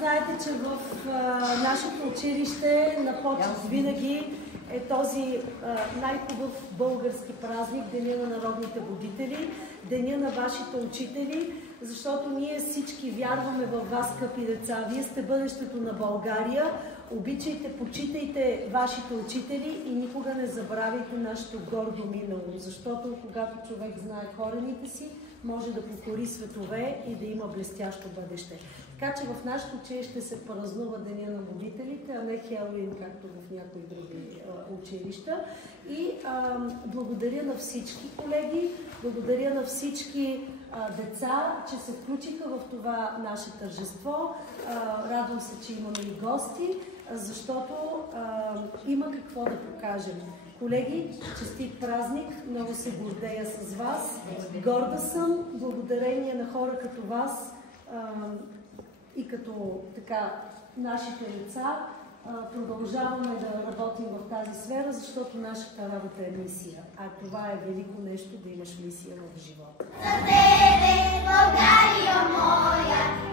знаете, че в нашето училище на почет винаги е този най-хубав български празник, Деня на народните будители, Деня на вашите учители, защото ние всички вярваме във вас, скъпи деца. Вие сте бъдещето на България. Обичайте, почитайте вашите учители и никога не забравяйте нашето гордо минало, защото когато човек знае корените си, може да покори светове и да има блестящо бъдеще. Така че в нашето училище се празнува Деня на будителите, а не Хелоуин, както в някои други училища. И благодаря на всички колеги, благодаря на всички деца, че се включиха в това наше тържество. Радвам се, че имаме и гости, защото има какво да покажем. Колеги, честит празник, много се гордея с вас, горда съм, благодарение на хора като вас и като така нашите деца, продължаваме да работим в тази сфера, защото нашата работа е мисия, а това е велико нещо да имаш мисия в живота. За тебе, България моя!